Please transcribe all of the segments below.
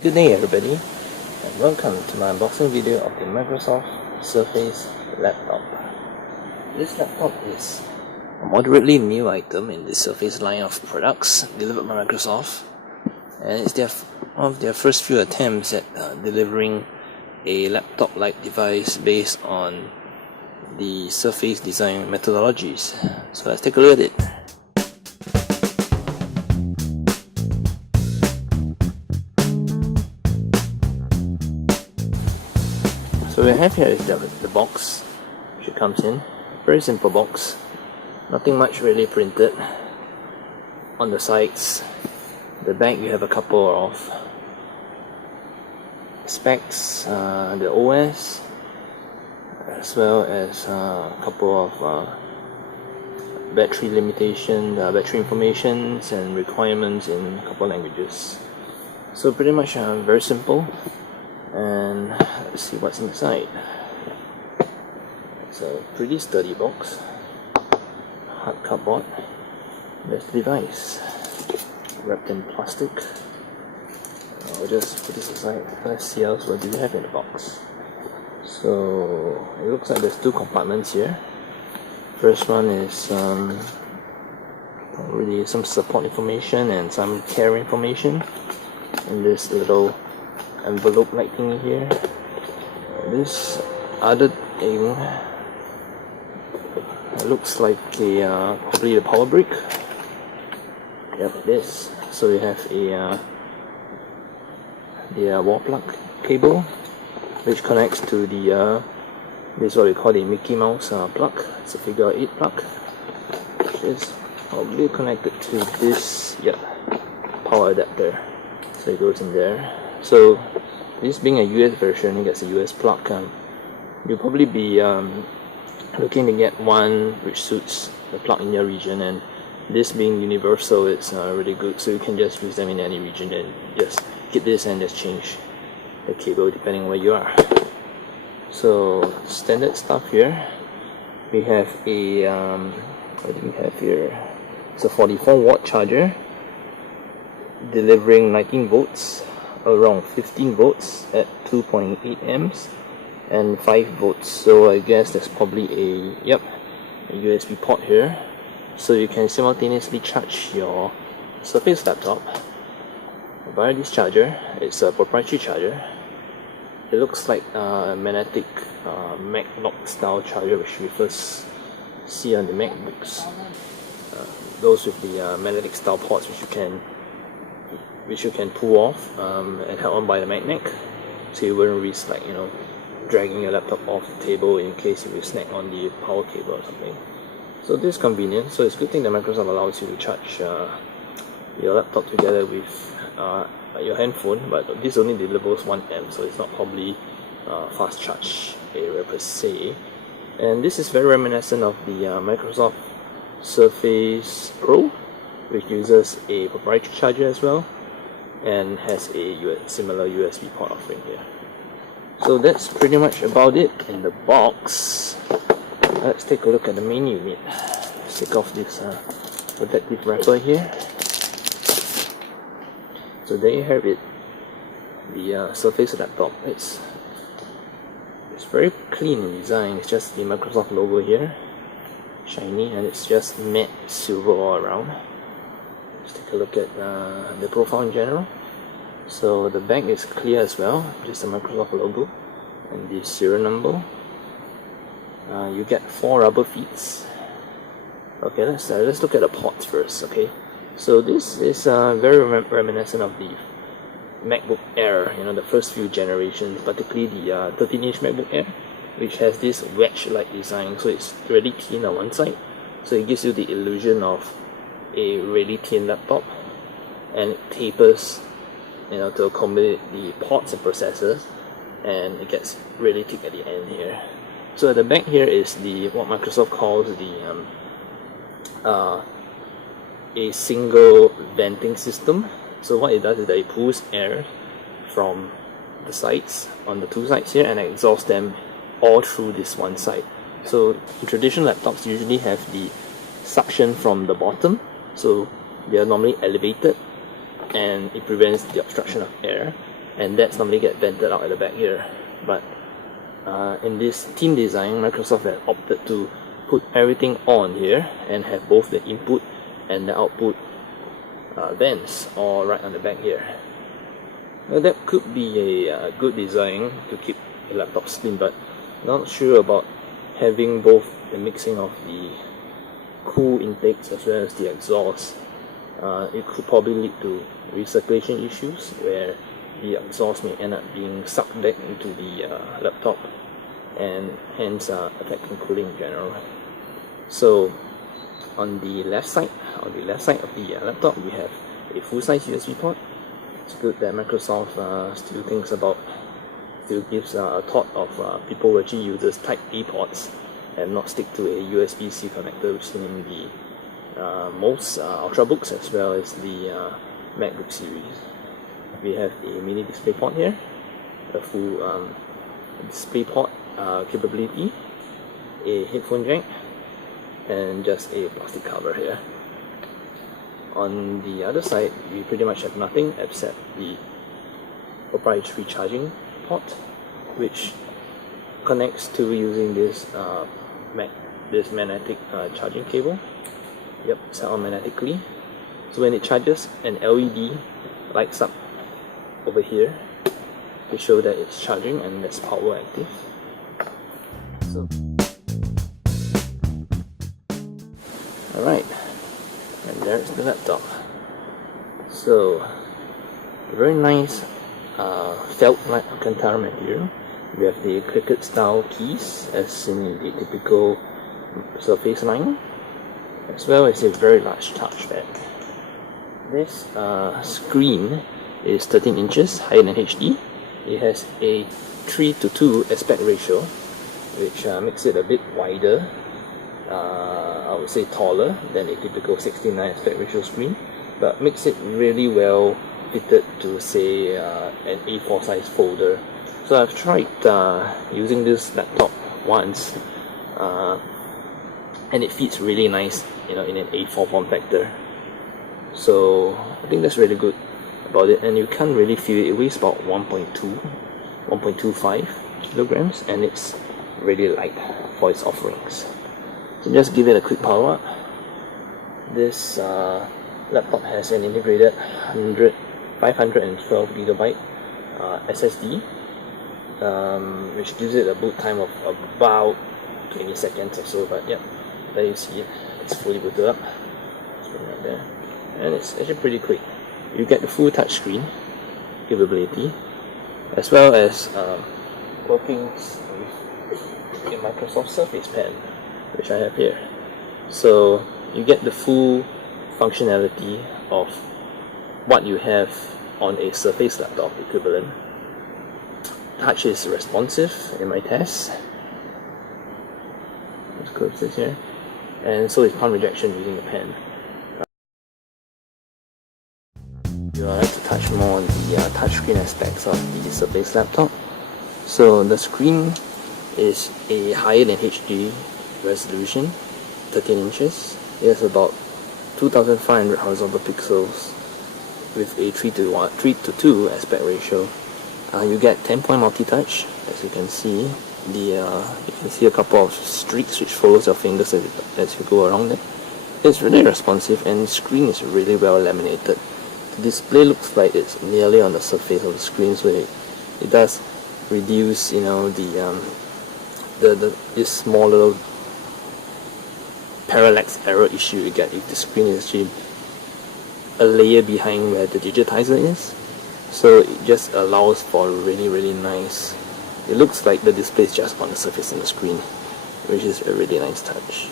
Good day everybody, and welcome to my unboxing video of the Microsoft Surface laptop. This laptop is a moderately new item in the Surface line of products delivered by Microsoft, and it's one of their first few attempts at delivering a laptop-like device based on the Surface design methodologies. So let's take a look at it. So we have here is the box which it comes in. Very simple box, nothing much really printed. On the sides, the back, you have a couple of specs, the OS, as well as a couple of battery limitation, battery informations and requirements in a couple languages. So pretty much very simple. And let's see what's inside. It's a pretty sturdy box, hard cardboard. There's the device wrapped in plastic. I'll just put this aside. Let's see else what do we have in the box. So it looks like there's two compartments here. First one is really some support information and some care information in this little envelope like thing here. This other thing looks like probably a power brick. Yep, this. So we have the wall plug cable, which connects to the this is what we call the Mickey Mouse plug. It's a figure 8 plug, which is probably connected to this power adapter. So it goes in there. So this being a US version, it gets a US plug. You'll probably be looking to get one which suits the plug in your region, and this being universal, it's really good. So you can just use them in any region and just get this and just change the cable depending on where you are. So standard stuff here. We have a what do we have here? It's a 44-watt charger delivering 19 volts. Around 15 volts at 2.8 amps and 5 volts. So I guess there's probably a USB port here, so you can simultaneously charge your Surface laptop via this charger. It's a proprietary charger. It looks like a magnetic maglock style charger, which we first see on the MacBooks. Those with the magnetic style ports, which you can pull off and held on by the magnet, so you wouldn't risk dragging your laptop off the table in case you snag on the power cable or something. So this is convenient. So it's a good thing that Microsoft allows you to charge your laptop together with your handphone, but this only delivers 1 amp, so it's not probably fast charge area per se. And this is very reminiscent of the Microsoft Surface Pro, which uses a proprietary charger as well, and has a similar USB port offering here. So that's pretty much about it in the box. Let's take a look at the main unit. Let's take off this protective wrapper here. So there you have it, the Surface laptop. It's very clean in design. It's just the Microsoft logo here, shiny, and it's just matte silver all around. Let's take a look at the profile in general. So the back is clear as well, just the Microsoft logo and the serial number. You get 4 rubber feet. Okay, let's look at the ports first. Okay, so this is very reminiscent of the MacBook Air, the first few generations, particularly the 13-inch MacBook Air, which has this wedge-like design. So it's really thin on one side, so it gives you the illusion of a really thin laptop, and it tapers to accommodate the ports and processors, and it gets really thick at the end here. So at the back here is what Microsoft calls a single venting system. So what it does is that it pulls air from the sides, on the 2 sides here, and exhausts them all through this one side. So traditional laptops usually have the suction from the bottom, so they are normally elevated and it prevents the obstruction of air. and that's normally get vented out at the back here. But in this team design, Microsoft had opted to put everything on here and have both the input and the output vents all right on the back here. Now that could be a good design to keep the laptop slim, but not sure about having both the mixing of the cool intakes as well as the exhaust. It could probably lead to recirculation issues where the exhaust may end up being sucked back into the laptop and hence affecting cooling in general. So on the left side of the laptop, we have a full-size USB port. It's good that Microsoft still gives a thought of people who actually uses Type A ports and not stick to a USB-C connector, which is in the most Ultrabooks as well as the MacBook series. We have a mini display port here, a full display port capability, a headphone jack, and just a plastic cover here. On the other side, we pretty much have nothing except the proprietary charging port, which connects to using this magnetic charging cable. Yep, set on magnetically. So when it charges, an LED lights up over here to show that it's charging and that's power active. So, alright, and there's the laptop. So, very nice felt like Alcantara material. We have the chiclet style keys as in the typical Surface line, as well as a very large touchpad. This screen is 13 inches, higher than HD. It has a 3:2 aspect ratio, which makes it a bit wider, I would say taller than a typical 69 aspect ratio screen, but makes it really well fitted to say an A4 size folder. So I've tried using this laptop once, and it fits really nice, in an A4 form factor. So I think that's really good about it, and you can't really feel it. It weighs about 1.25 kilograms, and it's really light for its offerings. So just give it a quick power up. This laptop has an integrated 512 gigabyte SSD, which gives it a boot time of about 20 seconds or so, but yeah, there you see it. It's fully booted up. It's right there. And it's actually pretty quick. You get the full touchscreen capability, as well as workings with a Microsoft Surface Pen, which I have here. So you get the full functionality of what you have on a Surface laptop equivalent. Touch is responsive in my tests. Let's close this here. And so is palm rejection using the pen. You would like to touch more on the touchscreen aspects of the Surface laptop. So the screen is a higher than HD resolution, 13 inches. It has about 2500 horizontal pixels with a 3:2 aspect ratio. You get 10-point multi-touch, as you can see. You can see a couple of streaks which follows your fingers as you go around it. It's really responsive, and the screen is really well laminated. The display looks like it's nearly on the surface of the screen, so it does reduce, this small little parallax error issue you get if the screen is actually a layer behind where the digitizer is. So it just allows for really nice. It looks like the display is just on the surface of the screen, which is a really nice touch.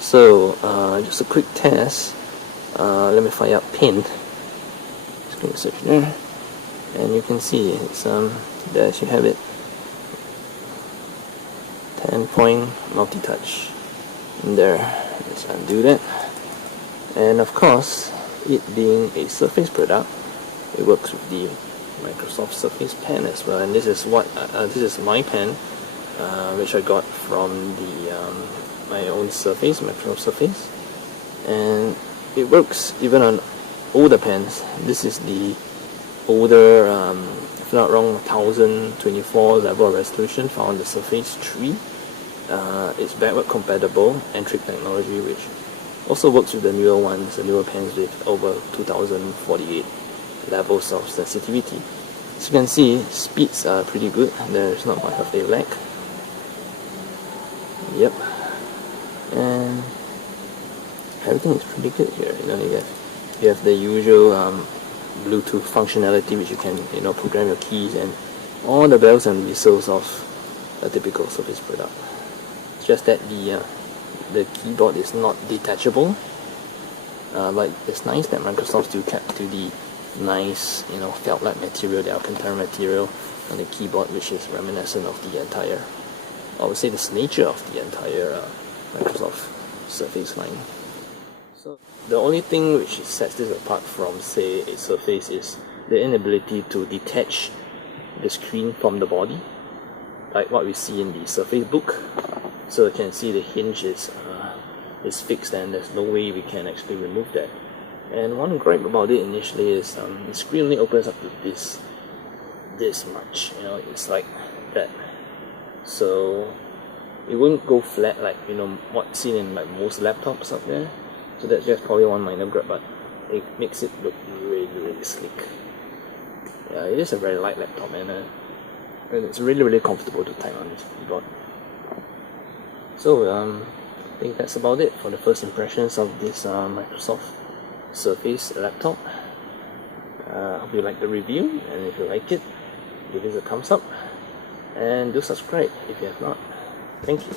So just a quick test. Let me fire up Pin. Just going to search there, and you can see it's there you have it. 10-point multi-touch. And there, let's undo that. And of course, it being a Surface product, it works with the Microsoft Surface Pen as well. And this is this is my pen, which I got from my own Surface, Microsoft Surface, and it works even on older pens. This is the older if not wrong, 1024 level of resolution found on the Surface 3. It's backward compatible N-Trig technology, which also works with the newer ones, the newer pens with over 2048 levels of sensitivity. As you can see, speeds are pretty good. There's not much of a lag. Yep, and everything is pretty good here. You have the usual Bluetooth functionality, which you can program your keys and all the bells and whistles of a typical Surface product. It's just that the keyboard is not detachable, but it's nice that Microsoft still kept to the nice felt-like material, the Alcantara material on the keyboard, which is reminiscent of the entire, I would say, the nature of the entire Microsoft Surface line. So the only thing which sets this apart from, say, a Surface is the inability to detach the screen from the body, like what we see in the Surface Book. So you can see the hinge is fixed, and there's no way we can actually remove that. And one gripe about it initially is the screen only opens up to this much. It's like that. So it wouldn't go flat like what's seen in like most laptops up there. So that's just probably one minor gripe, but it makes it look really, really slick. Yeah, it is a very light laptop, and it's really, really comfortable to type on this keyboard. So I think that's about it for the first impressions of this Microsoft Surface laptop. Hope you like the review, and if you like it, give it a thumbs up and do subscribe if you have not. Thank you.